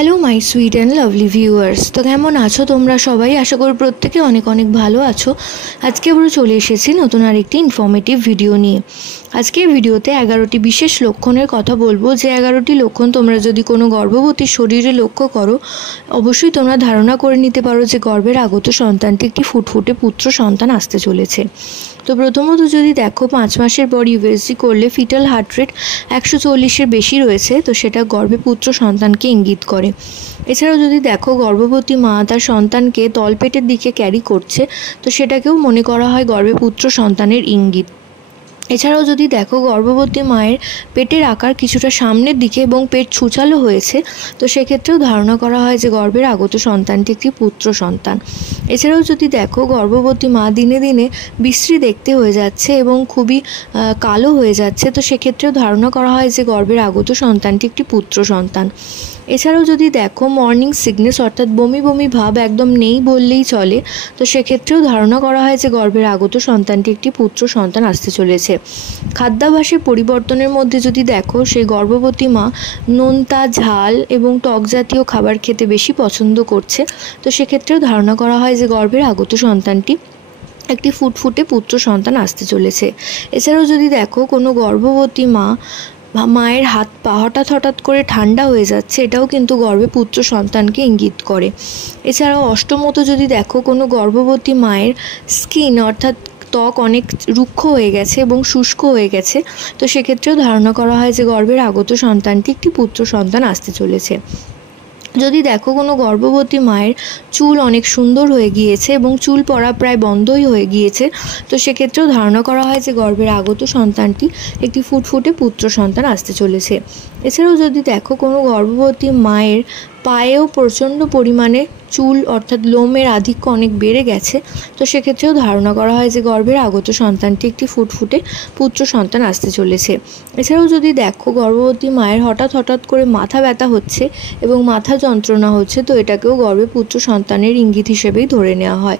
Hello my sweet and lovely viewers, তো কেমন আছো তোমরা সবাই? আশা করি প্রত্যেকে অনেক অনেক ভালো আছো। আজকে আমরা চলে এসেছি নতুন আরেকটি ইনফর্মেটিভ ভিডিও নিয়ে। আজকের ভিডিওতে 11টি বিশেষ লক্ষণের কথা বলবো, যে 11টি লক্ষণ তোমরা যদি কোনো গর্ভবতীর শরীরে লক্ষ্য করো, অবশ্যই তোমরা ধারণা করে নিতে পারো যে গর্ভের আগত সন্তানটি একটি ফুটফুটে পুত্র সন্তান আসতে চলেছে। তো প্রথমত যদি দেখো 5 মাসের পর ইউএসজি করলে ফিটাল হার্ট রেট 140-এর বেশি রয়েছে, তো সেটা গর্ভে পুত্র সন্তানকে ইঙ্গিত করে। এছাড়াও যদি দেখো গর্ভবতী মা তার সন্তানকে তলপেটের দিকে ক্যারি করছে, তো সেটাকেও মনে করা হয় গর্ভে পুত্র সন্তানের ইঙ্গিত। এছাড়াও যদি দেখো গর্ভবতী মায়ের পেটের আকার কিছুটা সামনের দিকে এবং পেট ছুচালো হয়েছে, তো সেক্ষেত্রেও ধারণা করা হয় যে গর্ভের আগত সন্তানটি একটি পুত্র সন্তান। এছাড়াও যদি দেখো গর্ভবতী মা দিনে দিনে বিশ্রী দেখতে হয়ে যাচ্ছে এবং খুবই কালো হয়ে যাচ্ছে, তো সেক্ষেত্রেও ধারণা করা হয় যে গর্ভের আগত সন্তানটি একটি পুত্র সন্তান। এছাড়াও যদি দেখো মর্নিং সিকনেস অর্থাৎ বমি বমি ভাব একদম নেই বললেই চলে, তো সেক্ষেত্রেও ধারণা করা হয় যে গর্ভের আগত সন্তানটি একটি পুত্র সন্তান আসতে চলেছে। খাদ্যাভ্যাসের পরিবর্তনের মধ্যে যদি দেখো সেই গর্ভবতী মা নোনতা ঝাল এবং টক জাতীয় খাবার খেতে বেশি পছন্দ করছে, তো সেক্ষেত্রেও ধারণা করা হয় যে গর্ভের আগত সন্তানটি একটি ফুটফুটে পুত্র সন্তান আসতে চলেছে। এছাড়াও যদি দেখো কোনো গর্ভবতী মায়ের হাত পা হঠাৎ করে ঠান্ডা হয়ে যাচ্ছে, এটাও কিন্তু গর্ভে পুত্র সন্তানকে ইঙ্গিত করে। এছাড়াও অষ্টমত যদি দেখো কোনো গর্ভবতী মায়ের স্কিন অর্থাৎ ত্বক অনেক রুক্ষ হয়ে গেছে এবং শুষ্ক হয়ে গেছে, তো সেক্ষেত্রেও ধারণা করা হয় যে গর্ভের আগত সন্তানটি একটি পুত্র সন্তান আসতে চলেছে। যদি দেখো কোনো গর্ভবতী মায়ের চুল অনেক সুন্দর হয়ে গিয়েছে এবং চুল পড়া প্রায় বন্ধই হয়ে গিয়েছে, তো সেক্ষেত্রেও ধারণা করা হয় যে গর্ভের আগত সন্তানটি একটি ফুটফুটে পুত্র সন্তান আসতে চলেছে। এছাড়াও যদি দেখো কোনো গর্ভবতী মায়ের পায়েও প্রচণ্ড পরিমাণে চুল অর্থাৎ লোমের আধিক্য অনেক বেড়ে গেছে, তো সেক্ষেত্রেও ধারণা করা হয় যে গর্ভের আগত সন্তানটি একটি ফুটফুটে পুত্র সন্তান আসতে চলেছে। এছাড়াও যদি দেখো গর্ভবতী মায়ের হঠাৎ করে মাথা ব্যথা হচ্ছে এবং মাথা যন্ত্রণা হচ্ছে, তো এটাকেও গর্ভে পুত্র সন্তানের ইঙ্গিত হিসেবেই ধরে নেওয়া হয়।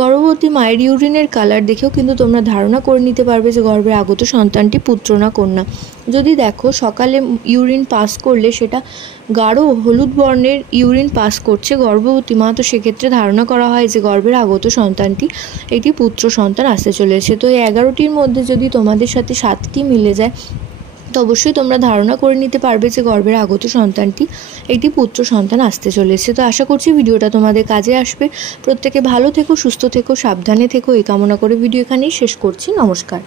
গর্ভবতী মায়ের ইউরিনের কালার দেখেও কিন্তু তোমরা ধারণা করে নিতে পারবে যে গর্ভের আগত সন্তানটি পুত্র না কন্যা। যদি দেখো সকালে ইউরিন পাস করলে সেটা গাঢ় হলুদ বর্ণের ইউরিন পাস করছে গর্ভবতী মা, তো সেক্ষেত্রে ধারণা করা হয় যে গর্ভের আগত সন্তানটি একটি পুত্র সন্তান আসতে চলেছে। তো এই 11টির মধ্যে যদি তোমাদের সাথে 7টি মিলে যায়, তো অবশ্যই তোমরা ধারণা করে নিতে পারবে যে গর্ভের আগত সন্তানটি একটি পুত্র সন্তান আসতে চলেছে। তো আশা করছি ভিডিওটা তোমাদের কাজে আসবে। প্রত্যেকে ভালো থেকো, সুস্থ থেকো, সাবধানে থেকো, এই কামনা করে ভিডিও এখানেই শেষ করছি। নমস্কার।